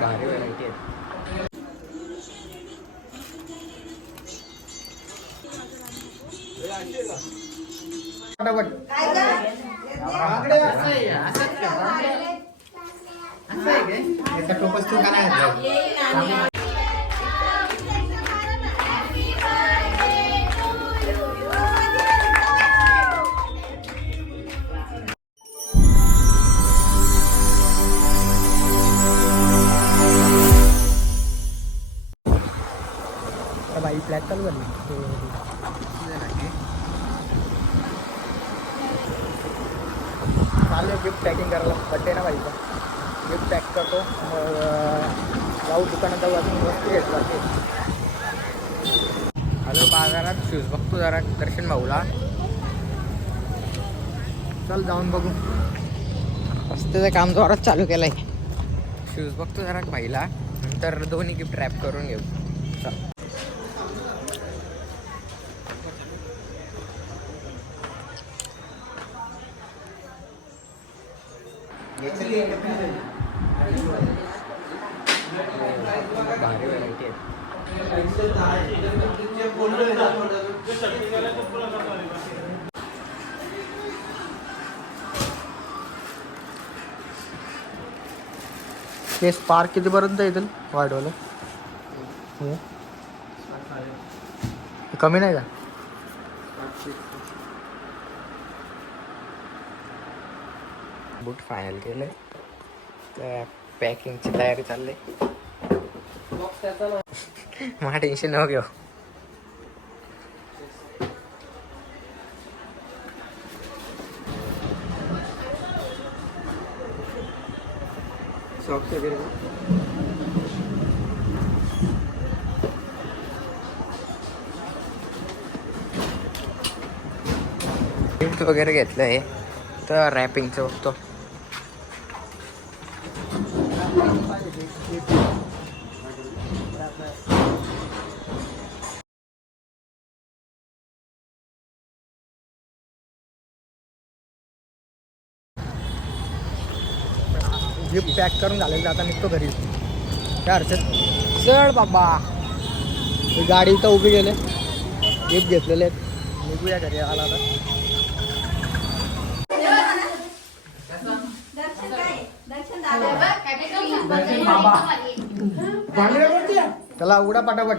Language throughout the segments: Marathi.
भारी व्हरायटी आहे फटाफट याचा टोपच तू का नाही चालू गिफ्ट पॅकिंग करायला बड्डे ना बाईचा गिफ्ट पॅक करतो. मग दुकानात जाऊ अजून वस्तू घेतो बाकी हॅलो बाजारात शूज बघतो जरा दर्शन भाऊला. चल जाऊन बघू. रस्त्याचं काम जोरात चालू केलं आहे शूज बघतो जरा भाईला नंतर दोन्ही गिफ्ट रॅप करून घेऊ. चल भारी व्हरायटी आहे ते स्पार्क कितीपर्यंत येतील वाढवलं हे? हे कमी नाही का? बूट फायनल केले तर पॅकिंगची तयारी चालली. मला टेन्शन नको घेऊ. सॉक्स वगैरे. गिफ्ट वगैरे घेतलं आहे तर रॅपिंगचं बघतो. गिफ्ट पॅक करून झालेलं आता निघतो घरी. काय हरकत चढ बाबा. ही गाडी इथं उभी गेले गिफ्ट घेतलेले आहेत. निघूया घरी आला आता चला उघडा पटापट.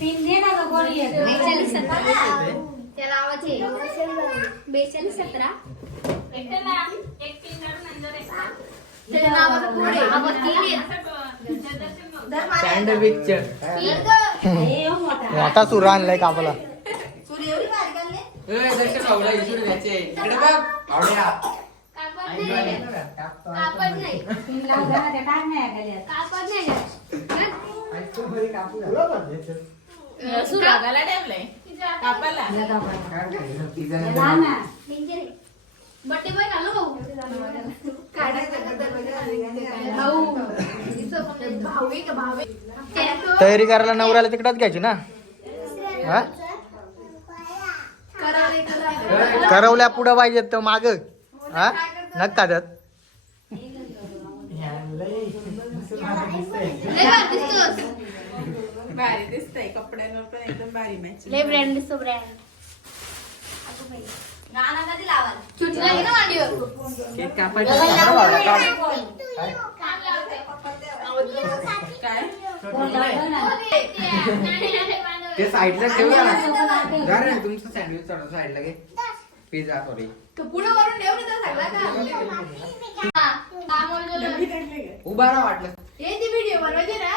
पिन दे ना गं कोणी एक. बेचाळीस सतरा. त्याला आवाज आहे बेचाळीस सतरा. त्याच्या नावाचं पुढे आवाज तीन गं. हे मोठा. मोठा सुरा आणलाय कापाला कापड नाही. कापड नाही पिन लावलं ना, ते टाक ना या गल्यात. कापड नाही. सुरागाला ठेवलंय. कापाला दाखवा. लहान ना. बड्डे बॉय घालो भाऊ भाऊ? भाऊ. आहे का भाऊ आहे? तयारी करायला नवऱ्याला तिकडेच घ्यायची ना? हा? करावं करावं. करवल्या पुढं पाहिजे तर माग. हा? नका त्यात लय भारी दिसतोस. भारी दिसतंय कपड्यांवर पण एकदम भारी मॅच लय ब्रँड दिसतो ब्रँड कधी लावाल? ना काय? ते साईडला ठेवूया ना. तुमचं सँडविच चढव साईडला घे. पिझ्झा सॉरी पुढे वरून ठेव ना हा, का? उभा राहा वाटलं. हे ती व्हिडिओ बनवायची ना.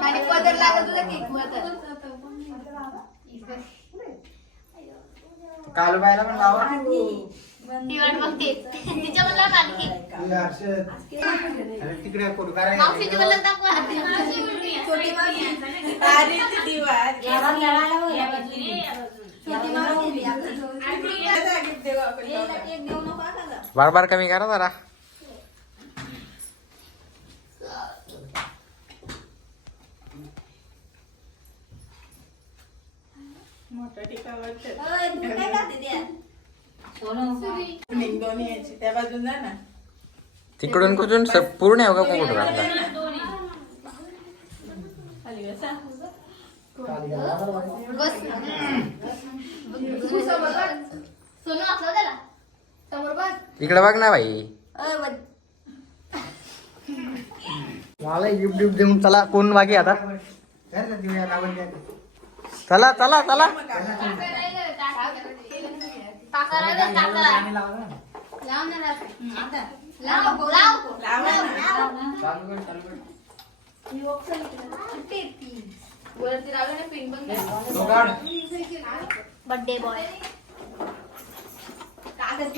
आणि पदर लागत मदर काल बायला पण लावा बार बार कमी करा जरा तिकडून कुठून पूर्ण आहे का कुठून राहता? आपला इकडे बघ ना भाई मला गिफ्ट गिफ्ट देऊन चला कोण वागे आता? चला चला चला. बर्थडे बॉय कागद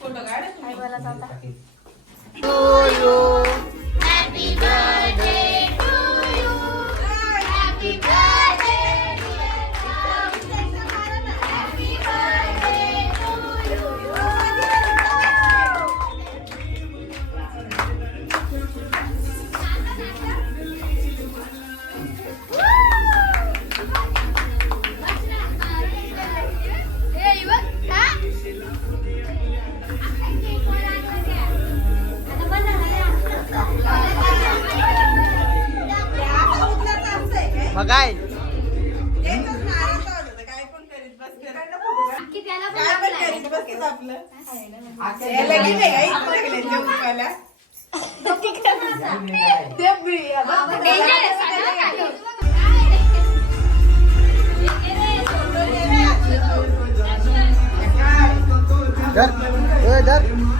फोटो काढ हॅपी बर्थडे. मग काय धर धर.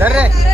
ಬರ್ರಿ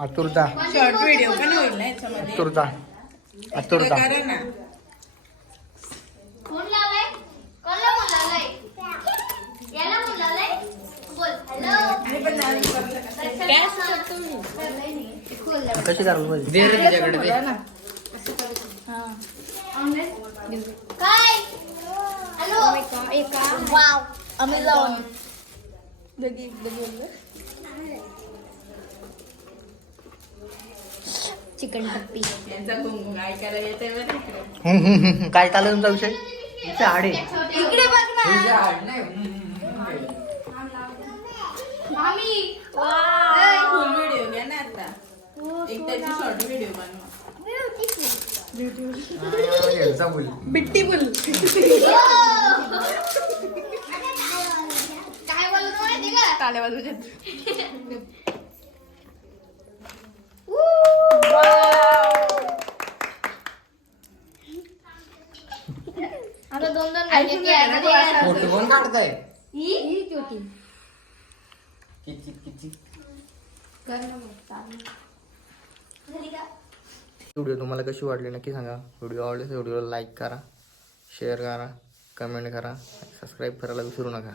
आतुरता शॉर्ट व्हिडिओ पण होईल ना याच्यामध्ये आतुरता आतुरता करा ना. फोन लावलाय? कोणाला फोन लावलाय? याला फोन लावलाय? बोल. हॅलो कशी करायला पाहिजे दे रे तिच्याकडे दे. काय? Hello wow Amazon. चिकन टप्पी यांचा ऐकायला बरं इकडे. काय चालू तुमचा विषय? इथे आडे. इकडे बघ ना. मामी. फुल व्हिडिओ घ्या ना आता. एक त्याची शॉर्ट व्हिडिओ बनवा. बिट्टी बुल. काय बोलत माहिती का? टाळ्या वाजवू आता दोन दोन वाटली नक्की सांगा. व्हिडिओ आवडल्यास व्हिडिओला लाईक करा शेअर करा कमेंट करा सबस्क्राईब करायला विसरू नका.